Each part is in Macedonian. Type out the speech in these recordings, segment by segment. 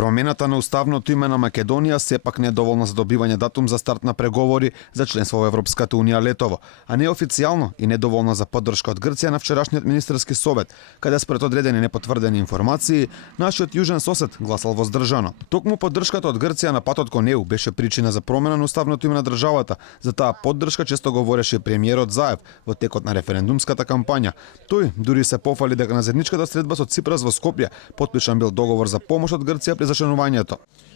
Промената на уставното име на Македонија сепак не е доволна за добивање датум за старт на преговори за членство во Европската унија летово, а не официјално и недоволна за поддршка од Грција на вчерашниот министерски совет, каде според одредени непотврдени информации, нашиот јужен сосед гласал воздржано. Токму поддршката од Грција на патот кон ЕУ беше причина за промена на уставното име на државата. За таа поддршка често говореше премиерот Заев во текот на референдумската кампања. Тој дури се пофали дека на заедничката средба со Ципрас во Скопје потпишан бил договор за помош од Грција при зачленувањето.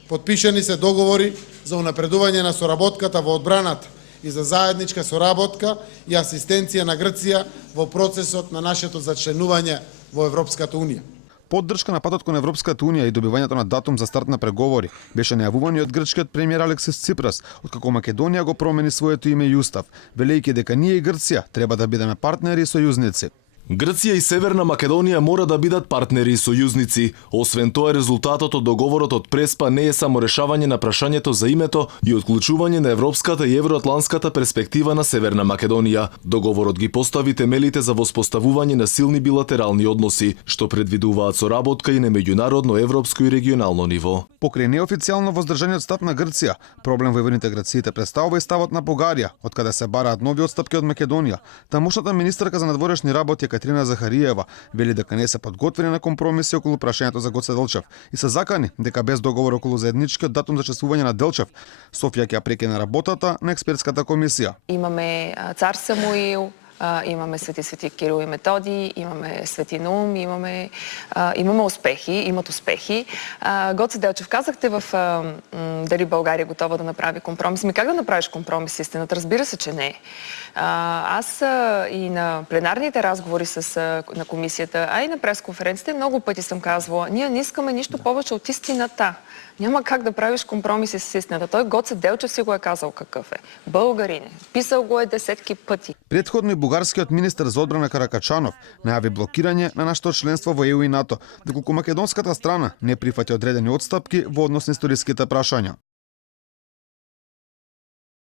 Подпишани се договори за унапредување на соработката во одбраната и за заедничка соработка и асистенција на Грција во процесот на нашето зачленување во Европската унија. Поддршка на патот кон Европската унија и добивањето на датум за старт на преговори беше најавувано од грчкиот премиер Алексис Ципрас, откако Македонија го промени своето име и устав, велејќи дека ние и Грција треба да бидеме партнери и сојузници. Грција и Северна Македонија мора да бидат партнери и сојузници. Освен тоа, резултатот од договорот од Преспа не е само решавање на прашањето за името и отклучување на европската и евроатланската перспектива на Северна Македонија. Договорот ги постави темелите за воспоставување на силни билатерални односи, што предвидуваат соработка и на меѓународно, европско и регионално ниво. Покрај неофицијално воздржаниот став на Грција, проблем во евроинтеграциите представува и ставот на Бугарија, од каде се бараат нови отстапки од Македонија. Тамошната министерка за надворешни работи Катерина Захариева вели дека не се подготвени на компромиси околу прашањето за Гоце Делчев и се закани дека без договор околу заедничкиот датум за чествување на Делчев, Софија ќе ја прекине работата на експертската комисија. Имаме цар Самуил, имаме Свети Кирил и Методи, имаме Свети Наум, имаме успехи, имат успехи. Гоце Делчев, казахте дали България е готова да направи компромис. Как да направиш компромис истината? Разбира се, че не. Аз и на пленарните разговори на комисията, а и на пресконференците много пъти съм казвала, ние не искаме нищо повече от истината. Няма как да правиш компромиси с истината. Той Гоце Делчев си го е казал какъв е. Българин е. Писал го е десетки пъти. Предходно и бугарскиот министер за одбрана Каракачанов најави блокирање на нашето членство во ЕУ и НАТО, доколку македонската страна не прифати одредени отстапки во однос на историските прашања.